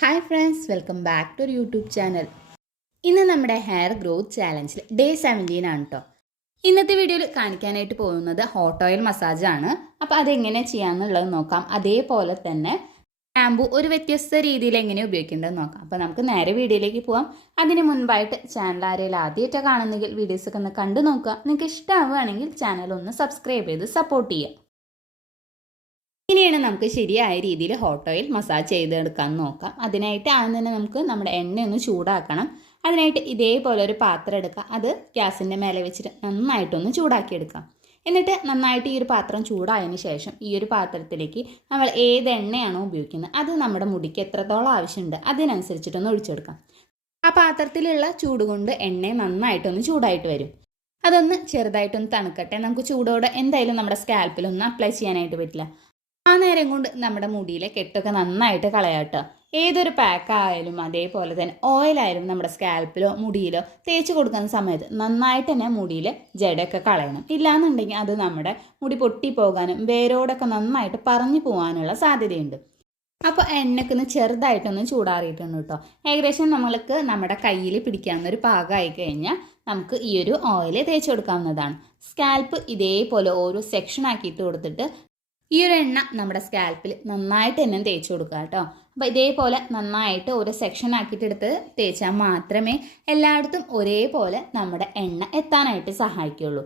Hi friends, welcome back to YouTube channel. ഇന്ന് നമ്മുടെ hair growth ചാലഞ്ചിൽ day 17 ആണ് കേട്ടോ. ഇന്നത്തെ വീഡിയോയിൽ കാണിക്കാനായിട്ട് പോകുന്നത് ഹോട്ട് ഓയിൽ മസാജാണ്. അപ്പോൾ അതെങ്ങനെ ചെയ്യാമെന്നുള്ളത് നോക്കാം. അതേപോലെ തന്നെ ഷാമ്പു ഒരു വ്യത്യസ്ത രീതിയിൽ എങ്ങനെ ഉപയോഗിക്കേണ്ടതെന്ന് നോക്കാം. അപ്പോൾ നമുക്ക് നേരെ വീഡിയോയിലേക്ക് പോകാം. അതിന് മുൻപായിട്ട് ചാനൽ ആരെങ്കിലും ആദ്യമായിട്ട് കാണുന്നെങ്കിൽ വീഡിയോസൊക്കെ ഒന്ന് കണ്ടു നോക്കുക. നിങ്ങൾക്ക് ഇഷ്ടമാവുകയാണെങ്കിൽ ചാനൽ ഒന്ന് സബ്സ്ക്രൈബ് ചെയ്ത് സപ്പോർട്ട് ചെയ്യുക. ഇങ്ങനെയാണ് നമുക്ക് ശരിയായ രീതിയിൽ ഹോട്ട് ഓയിൽ മസാജ് ചെയ്തെടുക്കാൻ നോക്കാം. അതിനായിട്ട് ആദ്യം തന്നെ നമുക്ക് നമ്മുടെ എണ്ണയൊന്ന് ചൂടാക്കണം. അതിനായിട്ട് ഇതേപോലെ ഒരു പാത്രം എടുക്കുക. അത് ഗ്യാസിൻ്റെ മേലെ വെച്ചിട്ട് നന്നായിട്ടൊന്ന് ചൂടാക്കിയെടുക്കാം. എന്നിട്ട് നന്നായിട്ട് ഈ ഒരു പാത്രം ചൂടായതിന് ശേഷം ഈ ഒരു പാത്രത്തിലേക്ക് നമ്മൾ ഏത് എണ്ണയാണോ ഉപയോഗിക്കുന്നത് അത് നമ്മുടെ മുടിക്ക് എത്രത്തോളം ആവശ്യമുണ്ട് അതിനനുസരിച്ചിട്ടൊന്ന് ഒഴിച്ചെടുക്കാം. ആ പാത്രത്തിലുള്ള ചൂട് കൊണ്ട് എണ്ണ നന്നായിട്ടൊന്ന് ചൂടായിട്ട് വരും. അതൊന്ന് ചെറുതായിട്ടൊന്ന് തണുക്കട്ടെ. നമുക്ക് ചൂടോടെ എന്തായാലും നമ്മുടെ സ്കാൽപ്പിലൊന്നും അപ്ലൈ ചെയ്യാനായിട്ട് പറ്റില്ല. ആ നേരം കൊണ്ട് നമ്മുടെ മുടിയിലെ കെട്ടൊക്കെ നന്നായിട്ട് കളയാട്ടോ. ഏതൊരു പാക്കായാലും അതേപോലെ തന്നെ ഓയിലായാലും നമ്മുടെ സ്കാൽപ്പിലോ മുടിയിലോ തേച്ച് കൊടുക്കുന്ന സമയത്ത് നന്നായിട്ട് തന്നെ മുടിയിൽ ജടയൊക്കെ കളയണം. ഇല്ലാന്നുണ്ടെങ്കിൽ അത് നമ്മുടെ മുടി പൊട്ടിപ്പോകാനും വേരോടൊക്കെ നന്നായിട്ട് പറഞ്ഞു പോകാനുള്ള സാധ്യതയുണ്ട്. അപ്പോൾ എണ്ണയ്ക്കൊന്ന് ചെറുതായിട്ടൊന്ന് ചൂടാറിയിട്ടുണ്ട് കേട്ടോ. ഏകദേശം നമ്മൾക്ക് നമ്മുടെ കയ്യിൽ പിടിക്കാവുന്ന ഒരു പാകമായി കഴിഞ്ഞാൽ നമുക്ക് ഈ ഒരു ഓയിൽ തേച്ച് കൊടുക്കാവുന്നതാണ്. സ്കാൽപ്പ് ഇതേപോലെ ഓരോ സെക്ഷൻ ആക്കിയിട്ട് കൊടുത്തിട്ട് ഈ ഒരു എണ്ണ നമ്മുടെ സ്കാൽപ്പിൽ നന്നായിട്ട് തന്നെ തേച്ച് കൊടുക്കുക കേട്ടോ. അപ്പോൾ ഇതേപോലെ നന്നായിട്ട് ഒരു സെക്ഷൻ ആക്കിയിട്ട് എടുത്ത് തേച്ചാൽ മാത്രമേ എല്ലായിടത്തും ഒരേപോലെ നമ്മുടെ എണ്ണ എത്താനായിട്ട് സഹായിക്കുള്ളൂ.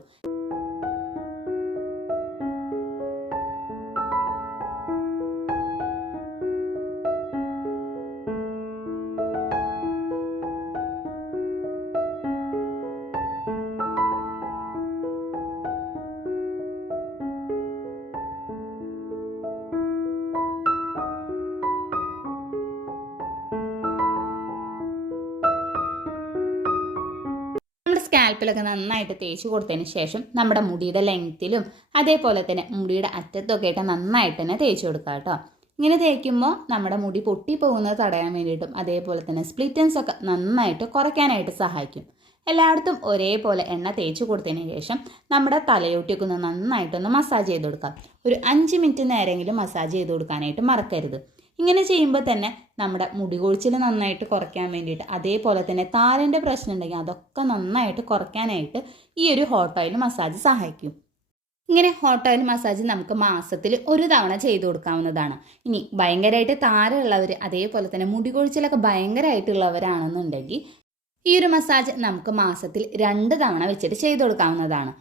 സ്കാൽപ്പിലൊക്കെ നന്നായിട്ട് തേച്ച് കൊടുത്തതിന് ശേഷം നമ്മുടെ മുടിയുടെ ലെങ്ത്തിലും അതേപോലെ തന്നെ മുടിയുടെ അറ്റത്തൊക്കെ ആയിട്ട് നന്നായിട്ട് തന്നെ തേച്ച് കൊടുക്കുക കേട്ടോ. ഇങ്ങനെ തേക്കുമ്പോൾ നമ്മുടെ മുടി പൊട്ടിപ്പോകുന്നത് തടയാൻ വേണ്ടിയിട്ടും അതേപോലെ തന്നെ സ്പ്ലിറ്റൻസ് ഒക്കെ നന്നായിട്ട് കുറയ്ക്കാനായിട്ട് സഹായിക്കും. എല്ലായിടത്തും ഒരേപോലെ എണ്ണ തേച്ച് കൊടുത്തതിന് ശേഷം നമ്മുടെ തലയോട്ടിയൊക്കെ ഒന്ന് നന്നായിട്ടൊന്ന് മസാജ് ചെയ്ത് കൊടുക്കാം. ഒരു 5 മിനിറ്റ് നേരമെങ്കിലും മസാജ് ചെയ്ത് കൊടുക്കാനായിട്ട് മറക്കരുത്. ഇങ്ങനെ ചെയ്യുമ്പോൾ തന്നെ നമ്മുടെ മുടി കൊഴിച്ചിൽ നന്നായിട്ട് കുറയ്ക്കാൻ വേണ്ടിയിട്ട് അതേപോലെ തന്നെ താരൻ്റെ പ്രശ്നം ഉണ്ടെങ്കിൽ അതൊക്കെ നന്നായിട്ട് കുറയ്ക്കാനായിട്ട് ഈ ഒരു ഹോട്ട് ഓയിൽ മസാജ് സഹായിക്കും. ഇങ്ങനെ ഹോട്ട് ഓയിൽ മസാജ് നമുക്ക് മാസത്തിൽ ഒരു തവണ ചെയ്തു കൊടുക്കാവുന്നതാണ്. ഇനി ഭയങ്കരമായിട്ട് താരമുള്ളവർ അതേപോലെ തന്നെ മുടി കൊഴിച്ചിലൊക്കെ ഭയങ്കരമായിട്ടുള്ളവരാണെന്നുണ്ടെങ്കിൽ ഈ ഒരു മസാജ് നമുക്ക് മാസത്തിൽ 2 തവണ വെച്ചിട്ട് ചെയ്തു കൊടുക്കാവുന്നതാണ്.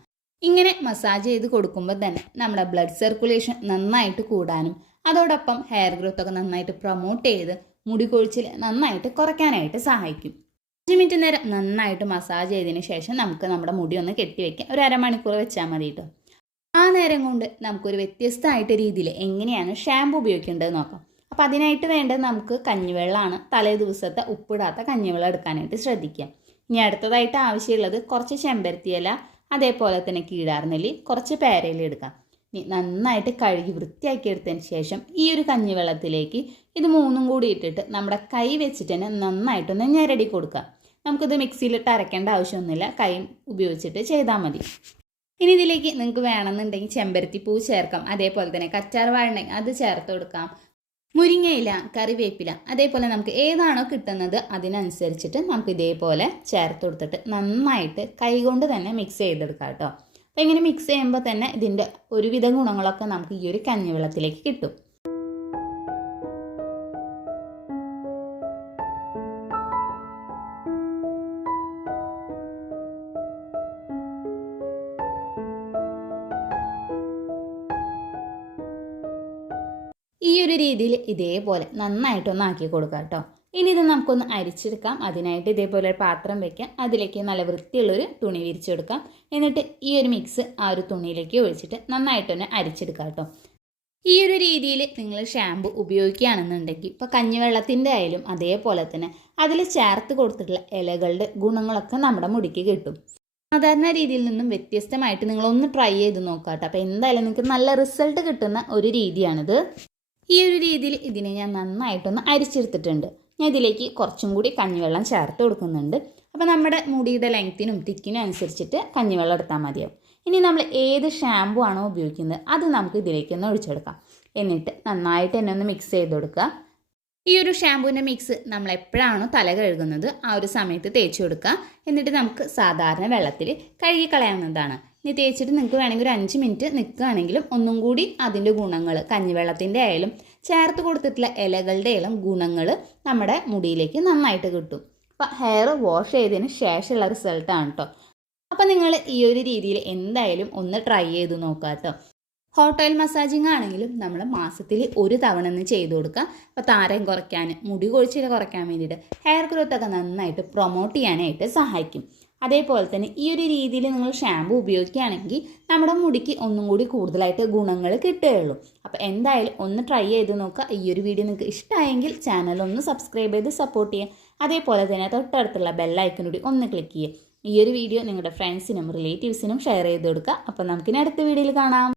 ഇങ്ങനെ മസാജ് ചെയ്ത് കൊടുക്കുമ്പോൾ തന്നെ നമ്മുടെ ബ്ലഡ് സർക്കുലേഷൻ നന്നായിട്ട് കൂടാനും അതോടൊപ്പം ഹെയർ ഗ്രോത്ത് ഒക്കെ നന്നായിട്ട് പ്രൊമോട്ട് ചെയ്ത് മുടി കൊഴിച്ചിൽ നന്നായിട്ട് കുറയ്ക്കാനായിട്ട് സഹായിക്കും. 5 മിനിറ്റ് നേരം നന്നായിട്ട് മസാജ് ചെയ്തതിന് ശേഷം നമുക്ക് നമ്മുടെ മുടി ഒന്ന് കെട്ടിവെക്കാം. ഒരു അരമണിക്കൂർ വെച്ചാൽ മതി കേട്ടോ. ആ നേരം കൊണ്ട് നമുക്കൊരു വ്യത്യസ്തമായിട്ട് രീതിയിൽ എങ്ങനെയാണ് ഷാമ്പു ഉപയോഗിക്കേണ്ടത് നോക്കാം. അപ്പോൾ അതിനായിട്ട് വേണ്ടത് നമുക്ക് കഞ്ഞിവെള്ളമാണ്. തലേ ദിവസത്തെ ഉപ്പിടാത്ത കഞ്ഞിവെള്ളം എടുക്കാനായിട്ട് ശ്രദ്ധിക്കാം. ഇനി അടുത്തതായിട്ട് ആവശ്യമുള്ളത് കുറച്ച് ചെമ്പരത്തിയില, അതേപോലെ തന്നെ കീഴാർനെല്ലി, കുറച്ച് പേരയില എടുക്കാം. നന്നായിട്ട് കഴുകി വൃത്തിയാക്കി എടുത്തതിന് ശേഷം ഈ ഒരു കഞ്ഞിവെള്ളത്തിലേക്ക് ഇത് 3ഉം കൂടി ഇട്ടിട്ട് നമ്മുടെ കൈ വെച്ചിട്ട് തന്നെ നന്നായിട്ടൊന്ന് ഞെരടി കൊടുക്കുക. നമുക്കിത് മിക്സിയിലിട്ട് അരയ്ക്കേണ്ട ആവശ്യമൊന്നുമില്ല, കൈ ഉപയോഗിച്ചിട്ട് ചെയ്താൽ മതി. ഇനി ഇതിലേക്ക് നിങ്ങൾക്ക് വേണമെന്നുണ്ടെങ്കിൽ ചെമ്പരത്തിപ്പൂ ചേർക്കാം. അതേപോലെ തന്നെ കറ്റാർ വാഴ ഉണ്ടെങ്കിൽ അത് ചേർത്ത് കൊടുക്കാം. മുരിങ്ങയില, കറിവേപ്പില, അതേപോലെ നമുക്ക് ഏതാണോ കിട്ടുന്നത് അതിനനുസരിച്ചിട്ട് നമുക്ക് ഇതേപോലെ ചേർത്ത് കൊടുത്തിട്ട് നന്നായിട്ട് കൈകൊണ്ട് തന്നെ മിക്സ് ചെയ്തെടുക്കാം കേട്ടോ. അപ്പോൾ ഇങ്ങനെ മിക്സ് ചെയ്യുമ്പോൾ തന്നെ ഇതിൻ്റെ ഒരുവിധ ഗുണങ്ങളൊക്കെ നമുക്ക് ഈ ഒരു കഞ്ഞിവെള്ളത്തിലേക്ക് കിട്ടും. ഈ ഒരു രീതിയിൽ ഇതേപോലെ നന്നായിട്ടൊന്ന് ആക്കി കൊടുക്കാം കേട്ടോ. ഇനി ഇത് നമുക്കൊന്ന് അരിച്ചെടുക്കാം. അതിനായിട്ട് ഇതേപോലെ ഒരു പാത്രം വെക്കാം. അതിലേക്ക് നല്ല വൃത്തിയുള്ളൊരു തുണി വിരിച്ചെടുക്കാം. എന്നിട്ട് ഈ ഒരു മിക്സ് ആ ഒരു തുണിയിലേക്ക് ഒഴിച്ചിട്ട് നന്നായിട്ടൊന്ന് അരിച്ചെടുക്കാം കേട്ടോ. ഈ ഒരു രീതിയിൽ നിങ്ങൾ ഷാമ്പു ഉപയോഗിക്കുകയാണെന്നുണ്ടെങ്കിൽ ഇപ്പോൾ കഞ്ഞിവെള്ളത്തിൻ്റെ ആയാലും അതേപോലെ തന്നെ അതിൽ ചേർത്ത് കൊടുത്തിട്ടുള്ള ഇലകളുടെ ഗുണങ്ങളൊക്കെ നമ്മുടെ മുടിക്ക് കിട്ടും. സാധാരണ രീതിയിൽ നിന്നും വ്യത്യസ്തമായിട്ട് നിങ്ങളൊന്ന് ട്രൈ ചെയ്ത് നോക്കാം കേട്ടോ. അപ്പോൾ എന്തായാലും നിങ്ങൾക്ക് നല്ല റിസൾട്ട് കിട്ടുന്ന ഒരു രീതിയാണിത്. ഈ ഒരു രീതിയിൽ ഇതിനെ ഞാൻ നന്നായിട്ടൊന്ന് അരിച്ചെടുത്തിട്ടുണ്ട്. ഞാൻ ഇതിലേക്ക് കുറച്ചും കൂടി കഞ്ഞിവെള്ളം ചേർത്ത് കൊടുക്കുന്നുണ്ട്. അപ്പോൾ നമ്മുടെ മുടിയുടെ ലെങ്ത്തിനും തിക്കിനും അനുസരിച്ചിട്ട് കഞ്ഞിവെള്ളം എടുത്താൽ മതിയാവും. ഇനി നമ്മൾ ഏത് ഷാമ്പു ആണോ ഉപയോഗിക്കുന്നത് അത് നമുക്ക് ഇതിലേക്കൊന്ന് ഒഴിച്ചെടുക്കാം. എന്നിട്ട് നന്നായിട്ട് തന്നെ ഒന്ന് മിക്സ് ചെയ്ത് കൊടുക്കുക. ഈ ഒരു ഷാമ്പൂവിൻ്റെ മിക്സ് നമ്മൾ എപ്പോഴാണോ തല കഴുകുന്നത് ആ ഒരു സമയത്ത് തേച്ച് കൊടുക്കുക. എന്നിട്ട് നമുക്ക് സാധാരണ വെള്ളത്തിൽ കഴുകി കളയാവുന്നതാണ്. ഇനി തേച്ചിട്ട് നിങ്ങൾക്ക് വേണമെങ്കിൽ ഒരു 5 മിനിറ്റ് നിൽക്കുകയാണെങ്കിലും ഒന്നും കൂടി അതിൻ്റെ ഗുണങ്ങൾ, കഞ്ഞിവെള്ളത്തിൻ്റെ ആയാലും ചേർത്ത് കൊടുത്തിട്ടുള്ള ഇലകളുടെ ആയാലും ഗുണങ്ങൾ നമ്മുടെ മുടിയിലേക്ക് നന്നായിട്ട് കിട്ടും. അപ്പോൾ ഹെയർ വാഷ് ചെയ്തതിന് ശേഷമുള്ള റിസൾട്ടാണ് കേട്ടോ. അപ്പോൾ നിങ്ങൾ ഈ ഒരു രീതിയിൽ എന്തായാലും ഒന്ന് ട്രൈ ചെയ്ത് നോക്കുക കേട്ടോ. ഹോട്ട് ഓയിൽ മസാജിങ് ആണെങ്കിലും നമ്മൾ മാസത്തിൽ ഒരു തവണ ഒന്ന് ചെയ്ത് കൊടുക്കുക. അപ്പോൾ താരം കുറയ്ക്കാൻ, മുടി കൊഴിച്ചിൽ കുറയ്ക്കാൻ വേണ്ടിയിട്ട്, ഹെയർ ഗ്രോത്ത് ഒക്കെ നന്നായിട്ട് പ്രൊമോട്ട് ചെയ്യാനായിട്ട് സഹായിക്കും. അതേപോലെ തന്നെ ഈ ഒരു രീതിയിൽ നിങ്ങൾ ഷാമ്പു ഉപയോഗിക്കുകയാണെങ്കിൽ നമ്മുടെ മുടിക്ക് ഒന്നും കൂടി കൂടുതലായിട്ട് ഗുണങ്ങൾ കിട്ടുകയുള്ളൂ. അപ്പോൾ എന്തായാലും ഒന്ന് ട്രൈ ചെയ്ത് നോക്കുക. ഈ ഒരു വീഡിയോ നിങ്ങൾക്ക് ഇഷ്ടമായെങ്കിൽ ചാനൽ ഒന്ന് സബ്സ്ക്രൈബ് ചെയ്ത് സപ്പോർട്ട് ചെയ്യുക. അതേപോലെ തന്നെ തൊട്ടടുത്തുള്ള ബെല്ലൈക്കൺ കൂടി ഒന്ന് ക്ലിക്ക് ചെയ്യുക. ഈ ഒരു വീഡിയോ നിങ്ങളുടെ ഫ്രണ്ട്സിനും റിലേറ്റീവ്സിനും ഷെയർ ചെയ്ത് കൊടുക്കുക. അപ്പോൾ നമുക്കിനി അടുത്ത വീഡിയോയിൽ കാണാം.